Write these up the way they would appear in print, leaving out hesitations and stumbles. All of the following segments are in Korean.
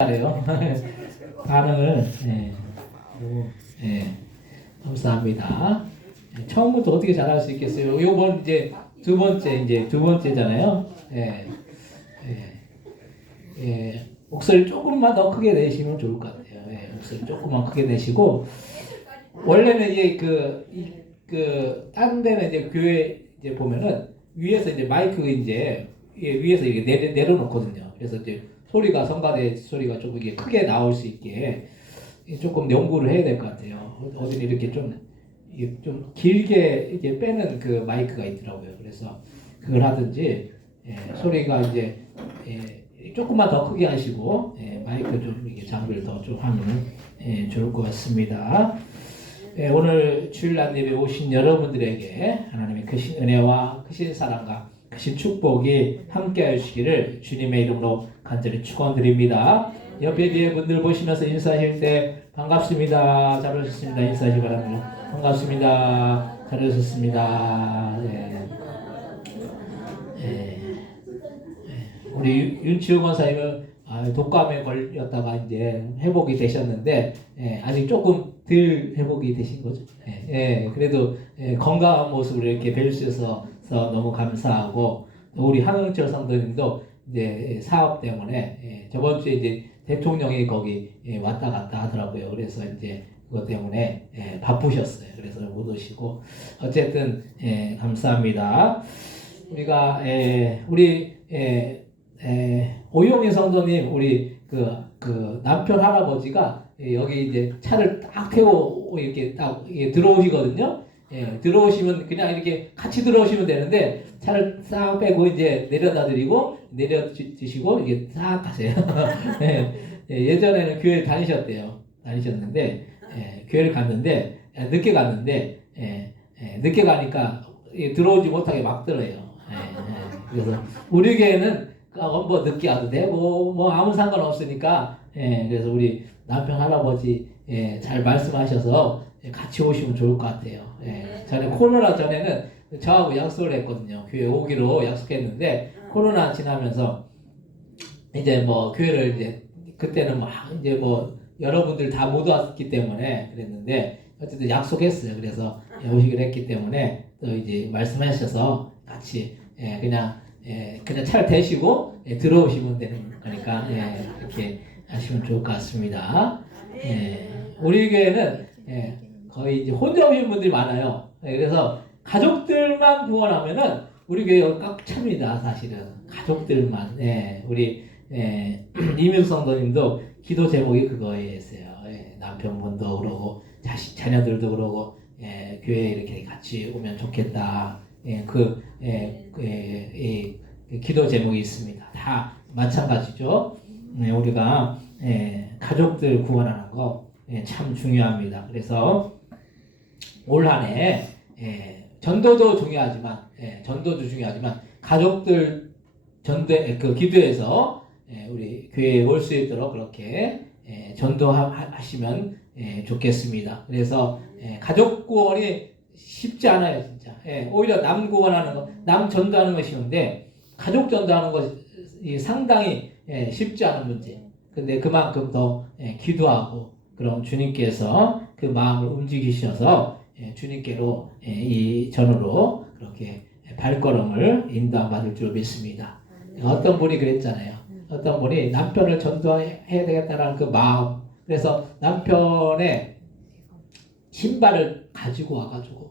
잘해요. 반응을. 예, 감사합니다. 처음부터 어떻게 잘할 수 있겠어요? 요번 이제 두 번째잖아요. 목소리 조금만 더 크게 내시면 좋을 것 같아요. 목소리 조금만 크게 내시고, 원래는 이제 다른 데는 이제 교회 이제 보면은 위에서 이제 마이크 이제 위에서 이렇게 내려놓거든요. 그래서 이제 성가대 소리가 조금 이게 크게 나올 수 있게 조금 연구를 해야 될 것 같아요. 어디는 이렇게 좀 길게 이렇게 빼는 그 마이크가 있더라고요. 그래서 그걸 하든지, 소리가 이제 조금만 더 크게 하시고, 마이크 좀 이렇게 장비를 더 좀 하면 좋을 것 같습니다. 오늘 주일날 예배 오신 여러분들에게 하나님의 크신 은혜와 크신 사랑과 크신 축복이 함께 하시기를 주님의 이름으로 간절히 축원드립니다. 옆에 뒤에 분들 보시면서 인사하실 때 반갑습니다. 잘 오셨습니다. 인사하시기 바랍니다. 반갑습니다. 잘 오셨습니다. 우리 윤치우 권사님은 독감에 걸렸다가 이제 회복이 되셨는데, 아직 조금 덜 회복이 되신 거죠. 그래도 건강한 모습으로 이렇게 뵐 수 있어서 너무 감사하고, 우리 한흥철 성도님도 이제 사업 때문에 저번 주에 이제 대통령이 거기 왔다 갔다 하더라고요. 그래서 이제 그것 때문에 바쁘셨어요. 그래서 못 오시고, 어쨌든 감사합니다. 우리가 우리 오용희 성도님, 우리 그 남편 할아버지가 여기 이제 차를 딱 태워 이렇게 딱 들어오시거든요. 들어오시면 그냥 이렇게 같이 들어오시면 되는데, 차를 싹 빼고 이제 내려다 드리고 내려주시고 이게 싹 가세요. 예전에는 교회 다니셨는데, 교회를 갔는데 늦게 갔는데, 늦게 가니까 들어오지 못하게 막 들어요. 그래서 우리 교회는 뭐 늦게 와도 되고 뭐 아무 상관 없으니까, 그래서 우리 남편 할아버지 잘 말씀하셔서 같이 오시면 좋을 것 같아요. 전에 코로나 전에는 저하고 약속을 했거든요. 교회 오기로 약속했는데, 코로나 지나면서 이제 뭐 교회를 이제 그때는 막 이제 뭐 여러분들 다 못 왔기 때문에 그랬는데, 어쨌든 약속했어요. 그래서 오시기로 했기 때문에 또 이제 말씀하셔서 같이 그냥 차를 대시고 들어오시면 되는 거니까 이렇게 하시면 좋을 것 같습니다. 우리 교회는 거의 이제 혼자 오신 분들이 많아요. 그래서 가족들만 구원하면은 우리 교회가 꽉 찹니다. 사실은 가족들만. 우리 이민수 성도님도 기도 제목이 그거였어요. 남편분도 그러고 자녀들도 그러고, 교회 이렇게 같이 오면 좋겠다. 기도 제목이 있습니다. 다 마찬가지죠. 우리가 가족들 구원하는 거 참 중요합니다. 그래서 올 한해 전도도 중요하지만 가족들 기도해서 우리 교회에 올 수 있도록 그렇게 전도하시면 좋겠습니다. 그래서 가족 구원이 쉽지 않아요, 진짜. 오히려 남 구원하는 거, 남 전도하는 거 쉬운데, 가족 전도하는 것이 상당히 쉽지 않은 문제. 근데 그만큼 더 기도하고, 그럼 주님께서 그 마음을 움직이셔서 주님께로 이 전으로 그렇게 발걸음을 인도받을 줄 믿습니다. 어떤 분이 그랬잖아요. 어떤 분이 남편을 전도해야 되겠다는 그 마음. 그래서 남편의 신발을 가지고 와가지고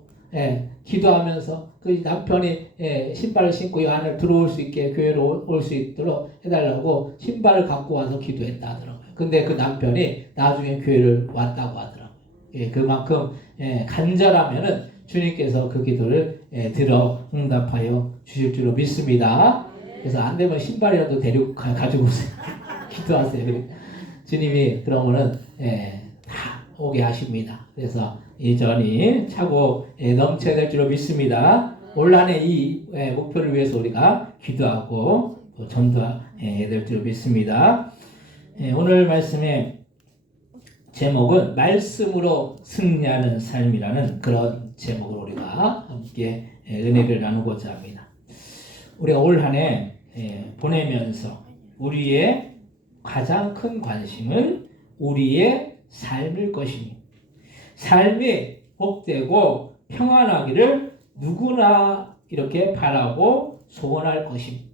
기도하면서 그 남편이 신발을 신고 이 안에 들어올 수 있게, 교회로 올 수 있도록 해달라고 신발을 갖고 와서 기도했다 하더라고요. 근데 그 남편이 나중에 교회를 왔다고 하더라고요. 그만큼 간절하면은 주님께서 그 기도를 들어 응답하여 주실 줄로 믿습니다. 그래서 안 되면 신발이라도 가지고 오세요. 기도하세요. 주님이 그러면은 다 오게 하십니다. 그래서 이 전이 차고 넘쳐야 될 줄로 믿습니다. 올 한해 이 목표를 위해서 우리가 기도하고 전도해야 될 줄로 믿습니다. 오늘 말씀의 제목은 말씀으로 승리하는 삶이라는 그런 제목으로 우리가 함께 은혜를 나누고자 합니다. 우리가 올 한해 보내면서 우리의 가장 큰 관심은 우리의 삶일 것입니다. 삶이 복되고 평안하기를 누구나 이렇게 바라고 소원할 것입니다.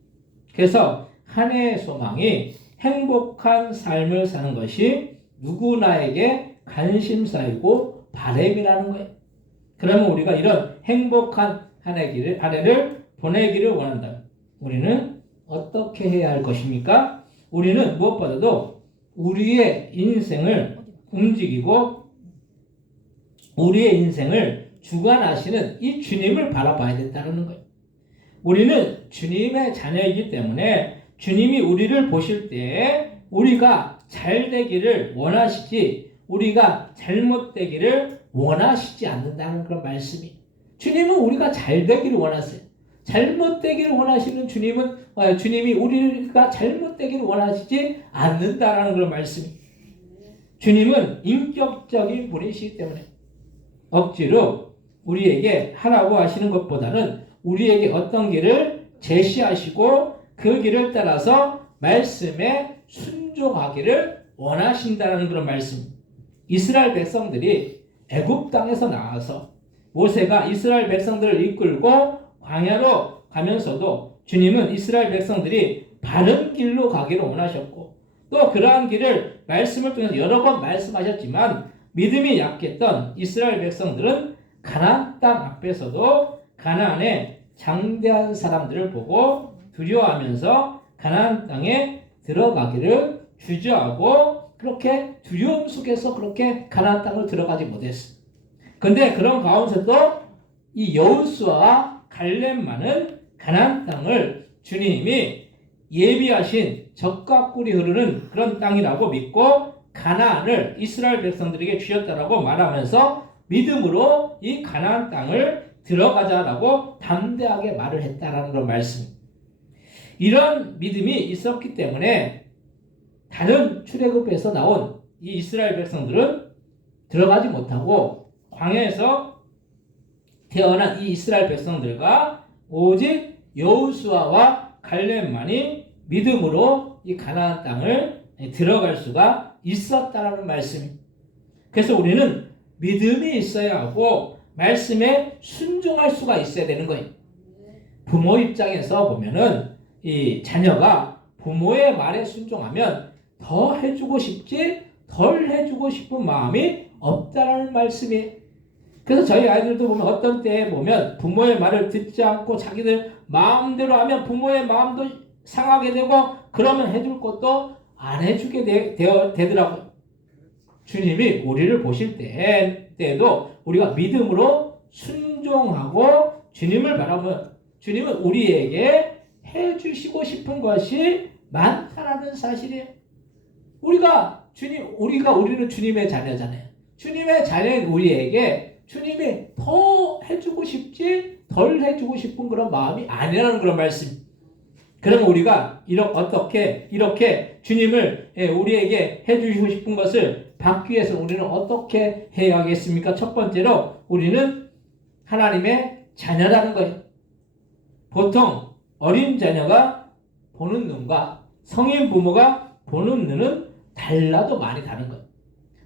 그래서 한 해의 소망이 행복한 삶을 사는 것이 누구나에게 관심사이고 바람이라는 거예요. 그러면 우리가 이런 행복한 한 해를 보내기를 원한다면 우리는 어떻게 해야 할 것입니까? 우리는 무엇보다도 우리의 인생을 움직이고 우리의 인생을 주관하시는 이 주님을 바라봐야 된다는 거예요. 우리는 주님의 자녀이기 때문에 주님이 우리를 보실 때 우리가 잘 되기를 원하시지 우리가 잘못되기를 원하시지 않는다는 그런 말씀이. 주님은 우리가 잘 되기를 원하세요. 잘못되기를 원하시는 주님이 우리가 잘못되기를 원하시지 않는다라는 그런 말씀이. 주님은 인격적인 분이시기 때문에 억지로 우리에게 하라고 하시는 것보다는 우리에게 어떤 길을 제시하시고 그 길을 따라서 말씀에 순종하기를 원하신다는 그런 말씀. 이스라엘 백성들이 애굽 땅에서 나와서 모세가 이스라엘 백성들을 이끌고 광야로 가면서도 주님은 이스라엘 백성들이 바른 길로 가기를 원하셨고 또 그러한 길을 말씀을 통해서 여러 번 말씀하셨지만 믿음이 약했던 이스라엘 백성들은 가나안 땅 앞에서도 가나안의 장대한 사람들을 보고 두려워하면서 가나안 땅에 들어가기를 주저하고 그렇게 두려움 속에서 그렇게 가나안 땅을 들어가지 못했어. 근데 그런 가운데서도 이 여호수아와 갈렙만은 가나안 땅을 주님이 예비하신 젖과 꿀이 흐르는 그런 땅이라고 믿고 가나안을 이스라엘 백성들에게 주셨다라고 말하면서 믿음으로 이 가나안 땅을 들어가자라고 담대하게 말을 했다라는 그런 말씀. 이런 믿음이 있었기 때문에 다른 출애굽에서 나온 이 이스라엘 백성들은 들어가지 못하고 광야에서 태어난 이 이스라엘 백성들과 오직 여호수아와 갈렙만이 믿음으로 이 가나안 땅을 들어갈 수가 있었다라는 말씀입니다. 그래서 우리는 믿음이 있어야 하고 말씀에 순종할 수가 있어야 되는 거예요. 부모 입장에서 보면은 이 자녀가 부모의 말에 순종하면 더 해주고 싶지 덜 해주고 싶은 마음이 없다라는 말씀이에요. 그래서 저희 아이들도 보면 어떤 때에 보면 부모의 말을 듣지 않고 자기들 마음대로 하면 부모의 마음도 상하게 되고 그러면 해줄 것도 안 해주게 되더라고요. 주님이 우리를 보실 때에도 우리가 믿음으로 순종하고 주님을 바라보면 주님은 우리에게 해주시고 싶은 것이 많다라는 사실이에요. 우리는 주님의 자녀잖아요. 주님의 자녀인 우리에게 주님이 더 해주고 싶지 덜 해주고 싶은 그런 마음이 아니라는 그런 말씀. 그러면 우리가 이렇게 주님을 우리에게 해주시고 싶은 것을 받기 위해서 우리는 어떻게 해야 하겠습니까? 첫 번째로 우리는 하나님의 자녀라는 거예요. 보통 어린 자녀가 보는 눈과 성인 부모가 보는 눈은 달라도 많이 다른 거예요.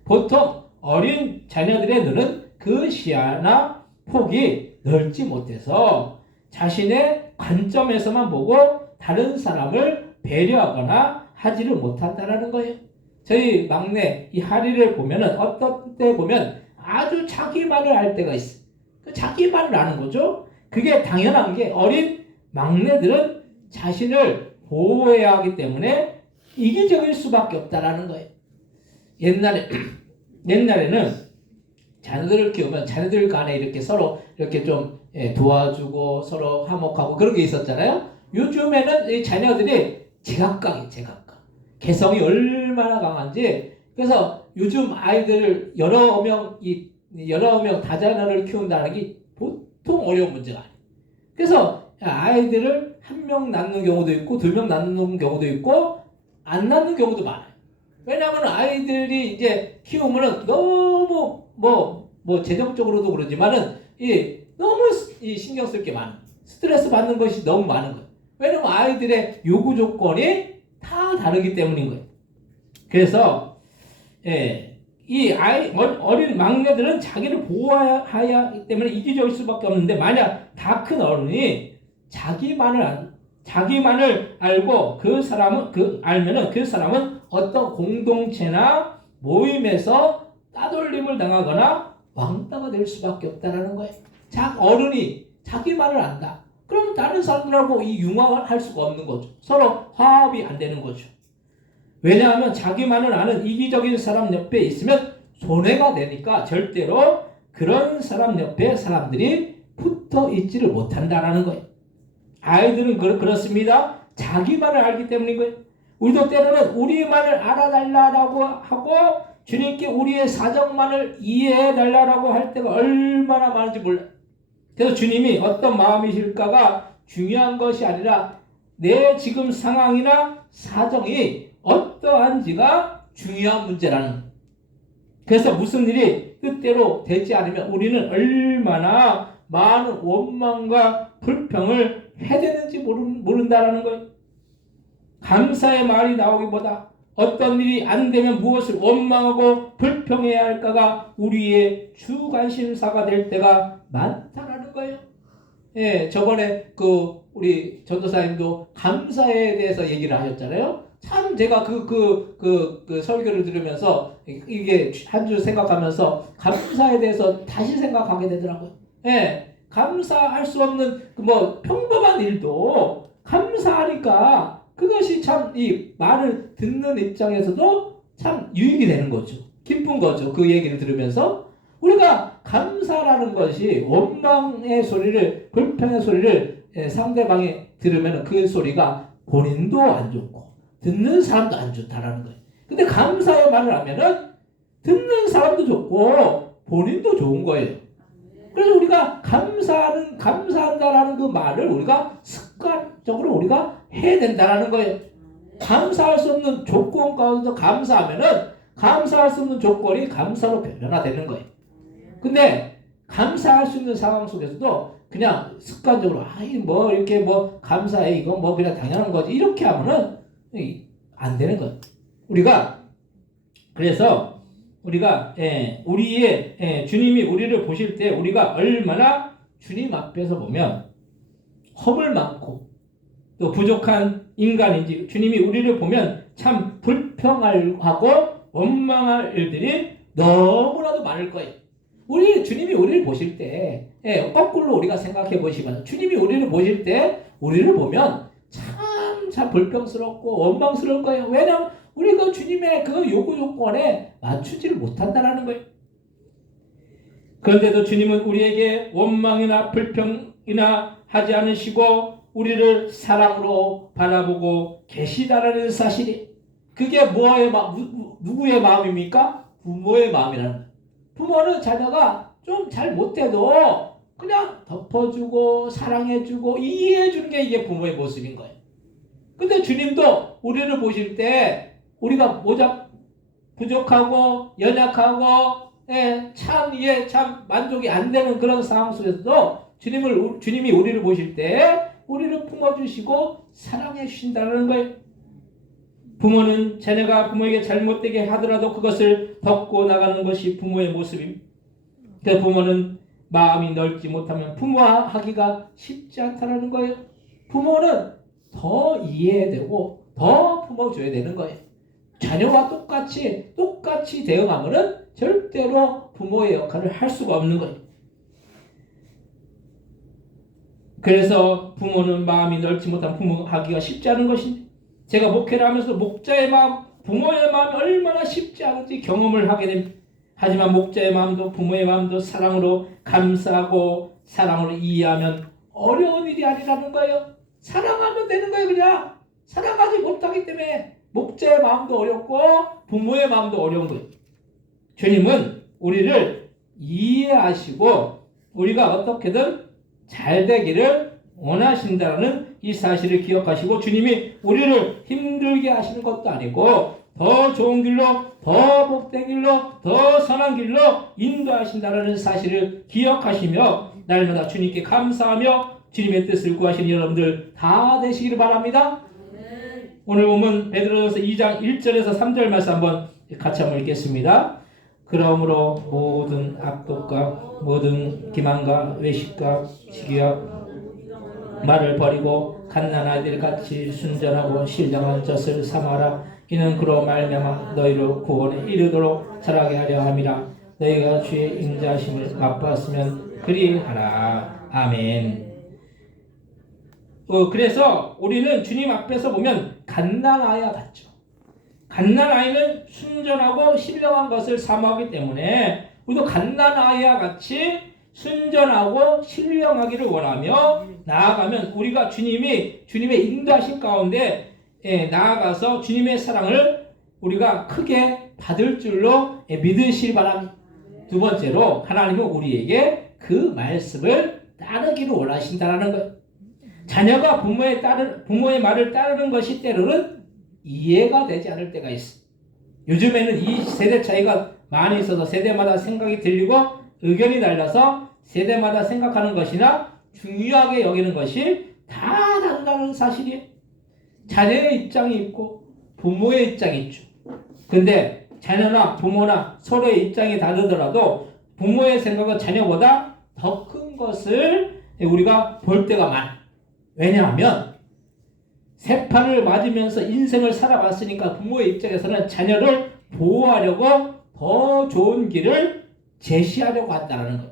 보통 어린 자녀들의 눈은 그 시야나 폭이 넓지 못해서 자신의 관점에서만 보고 다른 사람을 배려하거나 하지를 못한다라는 거예요. 저희 막내 이 하리를 보면은 어떤 때 보면 아주 자기만을 알 때가 있어요. 그 자기만을 아는 거죠. 그게 당연한 게 어린 막내들은 자신을 보호해야 하기 때문에 이기적일 수밖에 없다라는 거예요. 옛날에는 자녀들을 키우면 자녀들 간에 이렇게 서로 이렇게 좀 도와주고 서로 화목하고 그런 게 있었잖아요. 요즘에는 이 자녀들이 제각각이에요. 개성이 얼마나 강한지. 그래서 요즘 아이들 여러 명 다자녀를 키운다는 게 보통 어려운 문제가 아니에요. 그래서 아이들을 한 명 낳는 경우도 있고 2명 낳는 경우도 있고 안 낳는 경우도 많아요. 왜냐하면 아이들이 이제 키우면은 너무 재정적으로도 그러지만은 너무 신경 쓸 게 많아. 스트레스 받는 것이 너무 많은 거예요. 왜냐하면 아이들의 요구 조건이 다 다르기 때문인 거예요. 그래서 이 어린 막내들은 자기를 보호해야 하기 때문에 이기적일 수밖에 없는데, 만약 다 큰 어른이 자기만을 알고 알면은 그 사람은 어떤 공동체나 모임에서 따돌림을 당하거나 왕따가 될 수밖에 없다라는 거예요. 어른이 자기만을 안다. 그러면 다른 사람들하고 이 융화를 할 수가 없는 거죠. 서로 화합이 안 되는 거죠. 왜냐하면 자기만을 아는 이기적인 사람 옆에 있으면 손해가 되니까 절대로 그런 사람 옆에 사람들이 붙어 있지를 못한다라는 거예요. 아이들은 그렇습니다. 자기만을 알기 때문인 거예요. 우리도 때로는 우리만을 알아달라고 하고 주님께 우리의 사정만을 이해해달라고 할 때가 얼마나 많은지 몰라요. 그래서 주님이 어떤 마음이실까가 중요한 것이 아니라 내 지금 상황이나 사정이 어떠한지가 중요한 문제라는 거예요. 그래서 무슨 일이 뜻대로 되지 않으면 우리는 얼마나 많은 원망과 불평을 해대는지 모른다라는 거예요. 감사의 말이 나오기보다 어떤 일이 안 되면 무엇을 원망하고 불평해야 할까가 우리의 주 관심사가 될 때가 많다라는 거예요. 저번에 우리 전도사님도 감사에 대해서 얘기를 하셨잖아요. 참 제가 그 설교를 들으면서 이게 한 주 생각하면서 감사에 대해서 다시 생각하게 되더라고요. 감사할 수 없는 평범한 일도 감사하니까 그것이 참 이 말을 듣는 입장에서도 참 유익이 되는 거죠. 기쁜 거죠. 그 얘기를 들으면서 우리가 감사라는 것이 원망의 소리를, 불평의 소리를 상대방이 들으면 그 소리가 본인도 안 좋고 듣는 사람도 안 좋다라는 거예요. 근데 감사의 말을 하면은 듣는 사람도 좋고 본인도 좋은 거예요. 그래서 우리가 감사한다라는 그 말을 우리가 습관적으로 우리가 해야 된다라는 거예요. 감사할 수 없는 조건 가운데 감사하면은 감사할 수 없는 조건이 감사로 변화되는 거예요. 근데 감사할 수 있는 상황 속에서도 그냥 습관적으로 이렇게 감사해, 이거 그냥 당연한 거지, 이렇게 하면은 안 되는 거예요. 그래서 우리가 주님이 우리를 보실 때 우리가 얼마나 주님 앞에서 보면 허물 많고 또 부족한 인간인지, 주님이 우리를 보면 참 불평하고 원망할 일들이 너무나도 많을 거예요. 주님이 우리를 보실 때 거꾸로 우리가 생각해 보시면, 주님이 우리를 보실 때 우리를 보면 참 불평스럽고 원망스러울 거예요. 왜냐하면 우리가 주님의 그 요구 조건에 맞추지를 못한다라는 거예요. 그런데도 주님은 우리에게 원망이나 불평이나 하지 않으시고 우리를 사랑으로 바라보고 계시다라는 사실이, 그게 누구의 마음입니까? 부모의 마음이라는 거예요. 부모는 자녀가 좀 잘 못해도 그냥 덮어주고 사랑해주고 이해해주는 게 이게 부모의 모습인 거예요. 근데 주님도 우리를 보실 때 우리가 부족하고 연약하고 참 만족이 안 되는 그런 상황 속에서도 주님이 우리를 보실 때 우리를 품어주시고 사랑해 주신다는 거예요. 부모는 자녀가 부모에게 잘못되게 하더라도 그것을 덮고 나가는 것이 부모의 모습입니다. 그 부모는 마음이 넓지 못하면 부모하기가 쉽지 않다는 거예요. 부모는 더 이해되고 더 품어줘야 되는 거예요. 자녀와 똑같이 대응하면은 절대로 부모의 역할을 할 수가 없는 거예요. 그래서 부모는 마음이 넓지 못한 부모하기가 쉽지 않은 것입니다. 제가 목회를 하면서 목자의 마음, 부모의 마음이 얼마나 쉽지 않은지 경험을 하게 됩니다. 하지만 목자의 마음도 부모의 마음도 사랑으로 감싸고 사랑으로 이해하면 어려운 일이 아니라는 거예요. 사랑하면 되는 거예요. 그냥 사랑하지 못하기 때문에 목자의 마음도 어렵고 부모의 마음도 어려운 거예요. 주님은 우리를 이해하시고 우리가 어떻게든 잘 되기를 원하신다는 이 사실을 기억하시고, 주님이 우리를 힘들게 하시는 것도 아니고 더 좋은 길로, 더 복된 길로, 더 선한 길로 인도하신다는 사실을 기억하시며 날마다 주님께 감사하며 주님의 뜻을 구하시는 여러분들 다 되시기를 바랍니다. 오늘 보면 베드로전서 2장 1절에서 3절 말씀 한번 같이 한번 읽겠습니다. 그러므로 모든 악독과 모든 기만과 외식과 시기와 말을 버리고 갓난아이들 같이 순전하고 신령한 젖을 삼아라. 이는 그로 말미암아 너희를 구원에 이르도록 자라게 하려 함이라. 너희가 주의 인자하심을 맛보았으면 그리하라. 아멘. 그래서 우리는 주님 앞에서 보면 갓난아이와 같죠. 갓난아이는 순전하고 신령한 것을 사모하기 때문에 우리도 갓난아이와 같이 순전하고 신령하기를 원하며 나아가면 우리가 주님의 인도하신 가운데 나아가서 주님의 사랑을 우리가 크게 받을 줄로 믿으시기 바랍니다. 두 번째로 하나님은 우리에게 그 말씀을 따르기를 원하신다는 거예요. 자녀가 부모의 말을 따르는 것이 때로는 이해가 되지 않을 때가 있어. 요즘에는 이 세대 차이가 많이 있어서 세대마다 생각이 들리고 의견이 달라서 세대마다 생각하는 것이나 중요하게 여기는 것이 다 다르다는 사실이에요. 자녀의 입장이 있고 부모의 입장이 있죠. 근데 자녀나 부모나 서로의 입장이 다르더라도 부모의 생각은 자녀보다 더 큰 것을 우리가 볼 때가 많아요. 왜냐하면 세판을 맞으면서 인생을 살아봤으니까 부모의 입장에서는 자녀를 보호하려고 더 좋은 길을 제시하려고 한다는 거예요.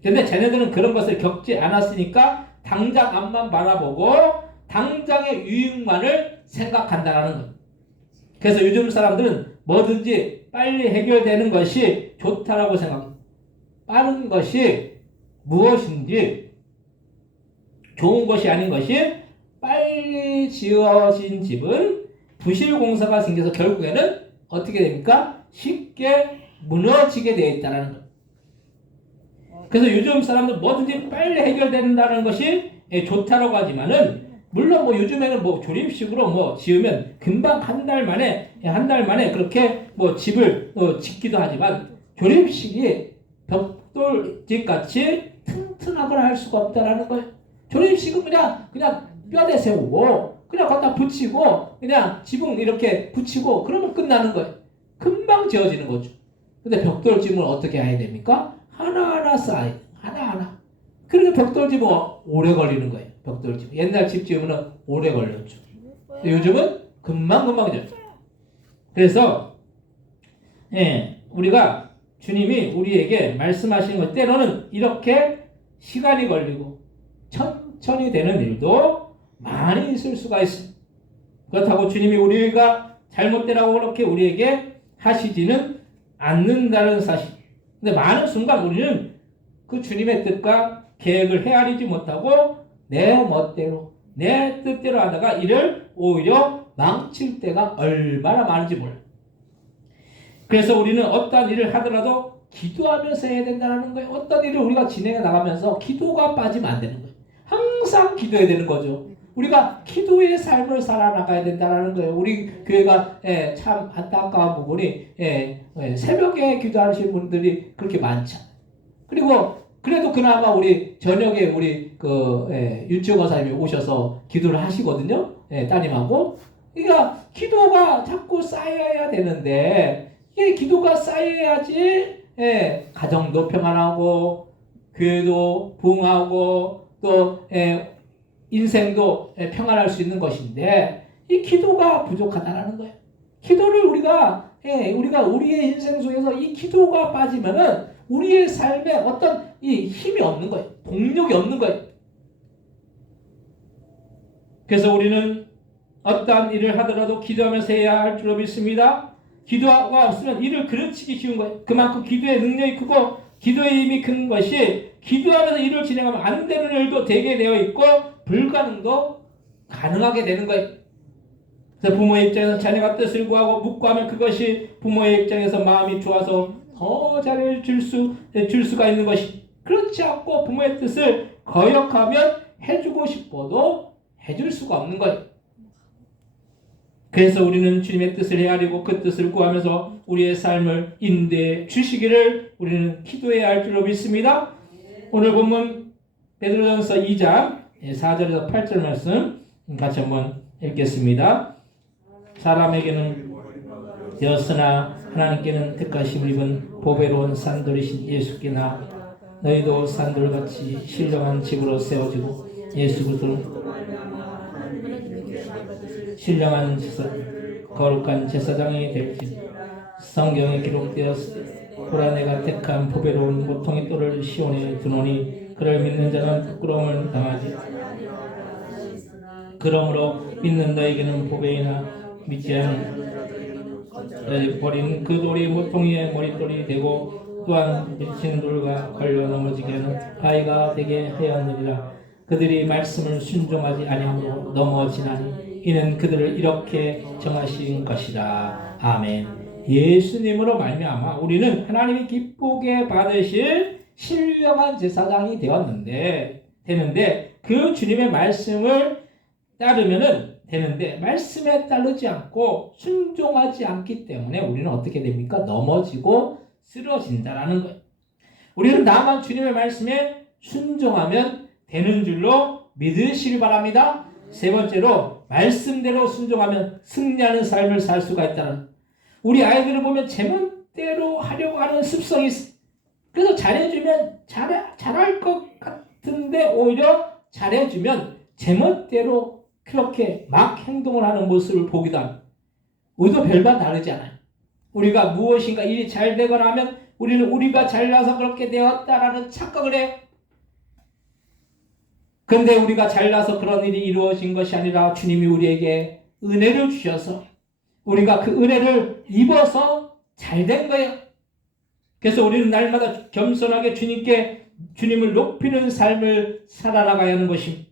그런데 자녀들은 그런 것을 겪지 않았으니까 당장 앞만 바라보고 당장의 유익만을 생각한다는 거예요. 그래서 요즘 사람들은 뭐든지 빨리 해결되는 것이 좋다라고 생각합니다. 빠른 것이 무엇인지 좋은 것이 아닌 것이 빨리 지어진 집은 부실공사가 생겨서 결국에는 어떻게 됩니까? 쉽게 무너지게 되어 있다는 것. 그래서 요즘 사람들 뭐든지 빨리 해결된다는 것이 좋다라고 하지만은 물론 뭐 요즘에는 뭐 조립식으로 뭐 지으면 금방 한 달 만에 그렇게 뭐 집을 짓기도 하지만 조립식이 벽돌집 같이 튼튼하거나 할 수가 없다라는 거예요. 조립식은 그냥 뼈대 세우고 그냥 갖다 붙이고 그냥 지붕 이렇게 붙이고 그러면 끝나는 거예요. 금방 지어지는 거죠. 근데 벽돌집은 어떻게 해야 됩니까? 하나하나 쌓아요. 하나하나. 그러니까 벽돌집은 오래 걸리는 거예요. 벽돌집. 옛날 집 지으면 오래 걸렸죠. 근데 요즘은 금방 지어요. 그래서 우리가 주님이 우리에게 말씀하시는 것 때로는 이렇게 시간이 걸리고 천천히 되는 일도 많이 있을 수가 있습니다. 그렇다고 주님이 우리가 잘못되라고 그렇게 우리에게 하시지는 않는다는 사실. 근데 많은 순간 우리는 그 주님의 뜻과 계획을 헤아리지 못하고 내 멋대로 내 뜻대로 하다가 이를 오히려 망칠 때가 얼마나 많은지 몰라요. 그래서 우리는 어떤 일을 하더라도 기도하면서 해야 된다는 거예요. 어떤 일을 우리가 진행해 나가면서 기도가 빠지면 안 되는 거예요. 항상 기도해야 되는 거죠. 우리가 기도의 삶을 살아나가야 된다는 거예요. 우리 교회가 참 안타까운 부분이 새벽에 기도하시는 분들이 그렇게 많죠. 그리고 그래도 그나마 우리 저녁에 우리 유치원 권사님이 오셔서 기도를 하시거든요. 따님하고. 그러니까 기도가 자꾸 쌓여야 되는데 이게 기도가 쌓여야지 가정도 평안하고 교회도 부흥하고 또 인생도 평안할 수 있는 것인데 이 기도가 부족하다라는 거예요. 기도를 우리가 우리의 인생 속에서 이 기도가 빠지면은 우리의 삶에 어떤 이 힘이 없는 거예요. 동력이 없는 거예요. 그래서 우리는 어떠한 일을 하더라도 기도하면서 해야 할 줄로 믿습니다. 기도가 없으면 일을 그르치기 쉬운 거예요. 그만큼 기도의 능력이 크고 기도의 힘이 큰 것이 기도하면서 일을 진행하면 안 되는 일도 되게 되어 있고 불가능도 가능하게 되는 거예요. 그래서 부모의 입장에서 자녀가 뜻을 구하고 묵고하면 그것이 부모의 입장에서 마음이 좋아서 더 잘해줄 수가 있는 것이, 그렇지 않고 부모의 뜻을 거역하면 해주고 싶어도 해줄 수가 없는 거예요. 그래서 우리는 주님의 뜻을 헤아리고 그 뜻을 구하면서 우리의 삶을 인도해 주시기를 우리는 기도해야 할 줄로 믿습니다. 오늘 본문 베드로전서 2장 4절에서 8절 말씀 같이 한번 읽겠습니다. 사람에게는 되었으나 하나님께는 택하심을 입은 보배로운 산돌이신 예수께나 너희도 산돌같이 신령한 집으로 세워지고 예수 그리스도는 신령한 거룩한 제사장이 될지 성경에 기록되었을 때 보라 내가 택한 보배로운 모통의 똘을 시온에 두노니 그를 믿는 자는 부끄러움을 당하지 그러므로 믿는 너에게는 보배이나 믿지 않은 버린 그 돌이 모퉁이의 머릿돌이 되고 또한 밀치는 돌과 걸려 넘어지게 하는 바위가 되게 하였느니라. 그들이 말씀을 순종하지 아니하므로 넘어지나니 이는 그들을 이렇게 정하신 것이라. 아멘. 예수님으로 말미암아 우리는 하나님이 기쁘게 받으실 신령한 제사장이 되는데 그 주님의 말씀을 따르면은 되는데 말씀에 따르지 않고 순종하지 않기 때문에 우리는 어떻게 됩니까? 넘어지고 쓰러진다라는 거예요. 우리는 다만 주님의 말씀에 순종하면 되는 줄로 믿으시기 바랍니다. 세 번째로 말씀대로 순종하면 승리하는 삶을 살 수가 있다는. 우리 아이들을 보면 제멋대로 하려고 하는 습성이 있어. 그래서 잘해주면 잘할 것 같은데 오히려 잘해주면 제멋대로 그렇게 막 행동을 하는 모습을 보기도 합니다. 우리도 별반 다르지 않아요. 우리가 무엇인가 일이 잘 되거나 하면 우리는 우리가 잘나서 그렇게 되었다라는 착각을 해요. 그런데 우리가 잘나서 그런 일이 이루어진 것이 아니라 주님이 우리에게 은혜를 주셔서 우리가 그 은혜를 입어서 잘 된 거예요. 그래서 우리는 날마다 겸손하게 주님을 높이는 삶을 살아나가야 하는 것입니다.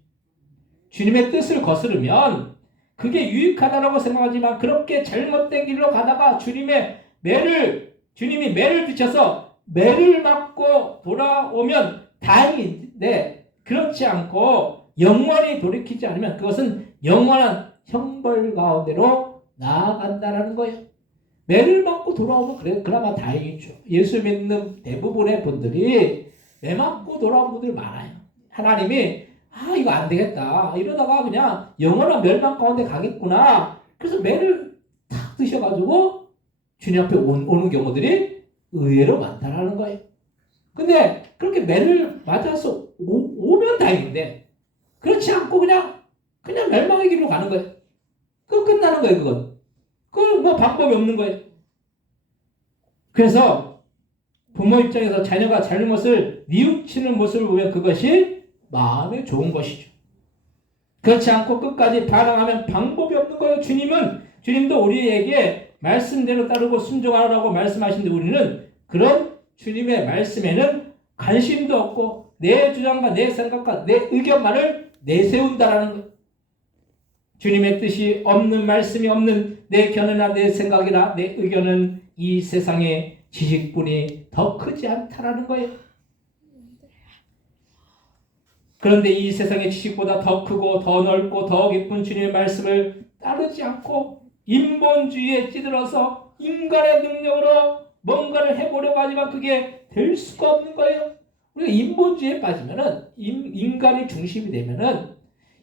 주님의 뜻을 거스르면 그게 유익하다라고 생각하지만 그렇게 잘못된 길로 가다가 주님이 매를 비춰서 매를 맞고 돌아오면 다행인데 그렇지 않고 영원히 돌이키지 않으면 그것은 영원한 형벌 가운데로 나아간다라는 거예요. 매를 맞고 돌아오면 그나마 다행이죠. 예수 믿는 대부분의 분들이 매 맞고 돌아온 분들 많아요. 하나님이 이거 안 되겠다. 이러다가 그냥 영원한 멸망 가운데 가겠구나. 그래서 매를 탁 드셔가지고 주님 앞에 오는 경우들이 의외로 많다라는 거예요. 근데 그렇게 매를 맞아서 오면 다행인데 그렇지 않고 그냥 멸망의 길로 가는 거예요. 그거 끝나는 거예요. 그건 뭐 방법이 없는 거예요. 그래서 부모 입장에서 자녀가 잘못을 뉘우치는 모습을 보면 그것이 마음에 좋은 것이죠. 그렇지 않고 끝까지 반항하면 방법이 없는 거예요. 주님도 우리에게 말씀대로 따르고 순종하라고 말씀하시는데 우리는 그런 주님의 말씀에는 관심도 없고 내 주장과 내 생각과 내 의견만을 내세운다라는 거예요. 주님의 뜻이 없는 말씀이 없는 내 견해나 내 생각이나 내 의견은 이 세상의 지식뿐이 더 크지 않다라는 거예요. 그런데 이 세상의 지식보다 더 크고 더 넓고 더 깊은 주님의 말씀을 따르지 않고 인본주의에 찌들어서 인간의 능력으로 뭔가를 해보려고 하지만 그게 될 수가 없는 거예요. 우리가 인본주의에 빠지면은 인간이 중심이 되면은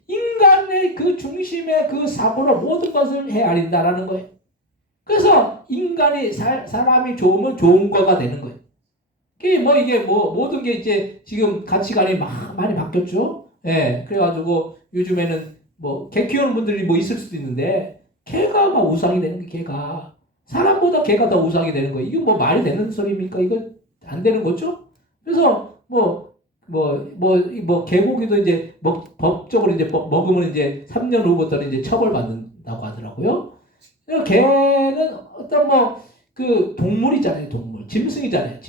인간의 그 중심의 그 사고로 모든 것을 헤아린다라는 거예요. 그래서 인간이 사람이 좋으면 좋은 거가 되는 거예요. 이게 모든 게 이제 지금 가치관이 많이 바뀌었죠. 예. 그래가지고 요즘에는 개 키우는 분들이 있을 수도 있는데, 개가 우상이 되는 게 개가. 사람보다 개가 더 우상이 되는 거예요. 이거 말이 되는 소리입니까? 이거 안 되는 거죠? 그래서 개고기도 이제 법적으로 이제 먹으면 이제 3년 후부터는 이제 처벌받는다고 하더라고요. 개는 어떤 그 동물이잖아요. 동물. 짐승이잖아요.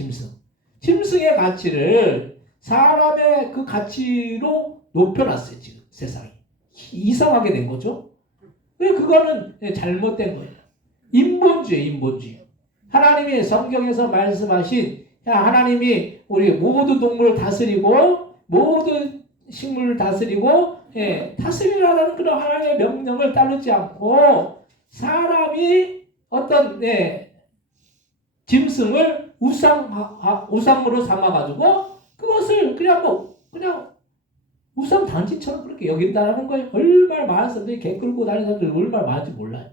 짐승의 가치를 사람의 그 가치로 높여놨어요. 지금 세상이. 이상하게 된 거죠. 그거는 잘못된 거예요. 인본주의. 하나님이 성경에서 말씀하신 하나님이 우리 모든 동물을 다스리고 모든 식물을 다스리고 다스리라는 그런 하나님의 명령을 따르지 않고 사람이 어떤 짐승을 우상으로 삼아가지고 그것을 그냥 우상 단지처럼 그렇게 여긴다는 거예요. 얼마나 많은 사람들이 개 끌고 다니는 사람들이 얼마나 많은지 몰라요.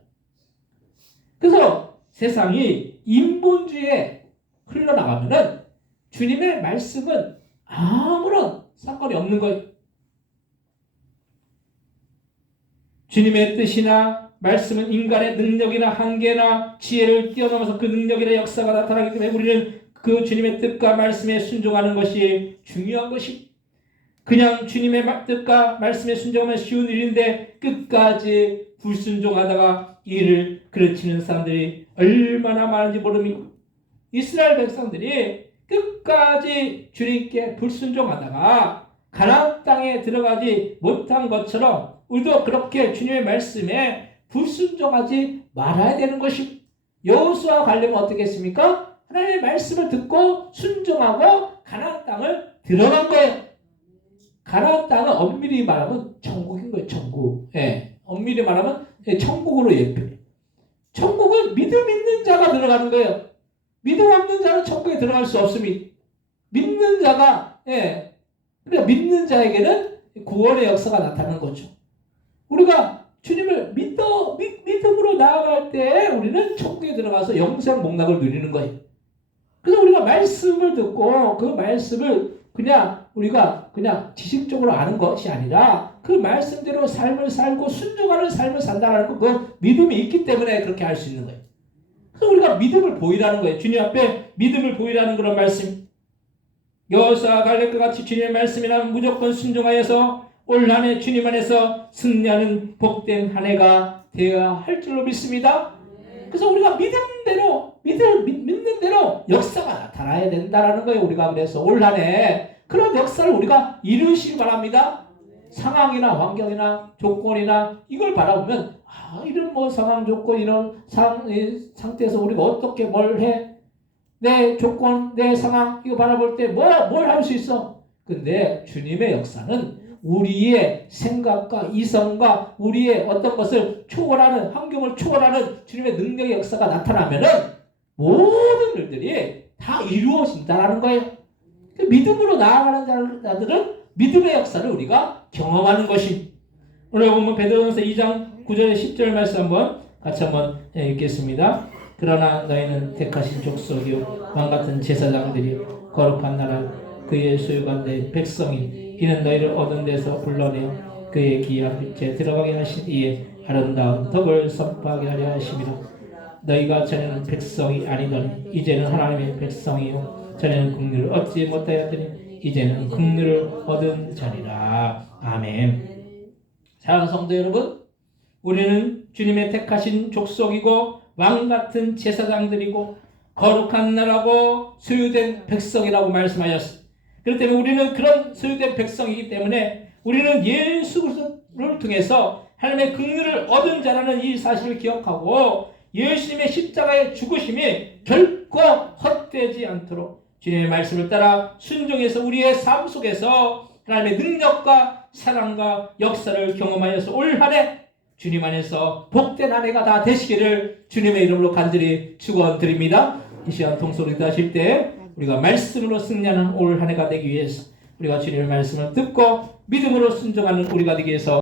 그래서 세상이 인본주의에 흘러나가면은 주님의 말씀은 아무런 상관이 없는 거예요. 주님의 뜻이나 말씀은 인간의 능력이나 한계나 지혜를 뛰어넘어서 그 능력이나 역사가 나타나기 때문에 우리는 그 주님의 뜻과 말씀에 순종하는 것이 중요한 것입니다. 그냥 주님의 뜻과 말씀에 순종하면 쉬운 일인데 끝까지 불순종하다가 이를 그르치는 사람들이 얼마나 많은지 모릅니까? 이스라엘 백성들이 끝까지 주님께 불순종하다가 가나안 땅에 들어가지 못한 것처럼 우리도 그렇게 주님의 말씀에 불순종하지 말아야 되는 것입니다. 여호수아 가려면 어떻게 했습니까? 하나님의 말씀을 듣고 순종하고 가나안 땅을 들어간 거예요. 가나안 땅은 엄밀히 말하면 천국인 거예요. 천국. 예. 엄밀히 말하면 천국으로 예표해요. 천국은 믿음 있는 자가 들어가는 거예요. 믿음 없는 자는 천국에 들어갈 수 없습니다. 믿는 자가 그러니까 믿는 자에게는 구원의 역사가 나타나는 거죠. 우리가 주님을 믿음으로 나아갈 때 우리는 천국에 들어가서 영생 복락을 누리는 거예요. 그래서 우리가 말씀을 듣고 그 말씀을 우리가 그냥 지식적으로 아는 것이 아니라 그 말씀대로 삶을 살고 순종하는 삶을 산다는 거, 그 믿음이 있기 때문에 그렇게 할 수 있는 거예요. 그래서 우리가 믿음을 보이라는 거예요. 주님 앞에 믿음을 보이라는 그런 말씀. 여호수아 갈렙과 같이 주님의 말씀이나 무조건 순종하여서 올 한 해 주님 안에서 승리하는 복된 한 해가 되어야 할 줄로 믿습니다. 그래서 우리가 믿는 대로 역사가 나타나야 된다라는 거예요. 우리가 그래서 올 한 해 그런 역사를 우리가 이루시기 바랍니다. 상황이나 환경이나 조건이나 이걸 바라보면 이런 상황 조건 이런 상태에서 우리가 어떻게 뭘 해? 내 조건, 내 상황 이거 바라볼 때 뭘 할 수 있어? 근데 주님의 역사는 우리의 생각과 이성과 우리의 어떤 것을 초월하는 환경을 초월하는 주님의 능력의 역사가 나타나면은 모든 일들이 다 이루어진다라는 거예요. 믿음으로 나아가는 자들은 믿음의 역사를 우리가 경험하는 것입니다. 오늘 보면 베드로전서 2장 9절에 10절 말씀 같이 한번 읽겠습니다. 그러나 너희는 택하신 족속이요 왕같은 제사장들이요 거룩한 나라 그의 소유가 내 백성이 이는 너희를 얻은 데서 불러내어 그의 기이한 빛에 들어가게 하신 이에 아름다운 덕을 선포하게 하려 하심이라. 너희가 전에는 백성이 아니더니 이제는 하나님의 백성이요 전에는 긍휼을 얻지 못하였더니 이제는 긍휼을 얻은 자리라. 아멘. 사랑하는 성도 여러분, 우리는 주님의 택하신 족속이고 왕같은 제사장들이고 거룩한 나라고 소유된 백성이라고 말씀하셨습니다. 그렇기 때문에 우리는 그런 소유된 백성이기 때문에 우리는 예수 그리스도를 통해서 하나님의 긍휼을 얻은 자라는 이 사실을 기억하고 예수님의 십자가의 죽으심이 결코 헛되지 않도록 주님의 말씀을 따라 순종해서 우리의 삶 속에서 하나님의 능력과 사랑과 역사를 경험하여서 올 한 해 주님 안에서 복된 한 해가 다 되시기를 주님의 이름으로 간절히 축원드립니다. 이 시간 통솔을 하실 때 우리가 말씀으로 승리하는 올 한 해가 되기 위해서 우리가 주님의 말씀을 듣고 믿음으로 순종하는 우리가 되기 위해서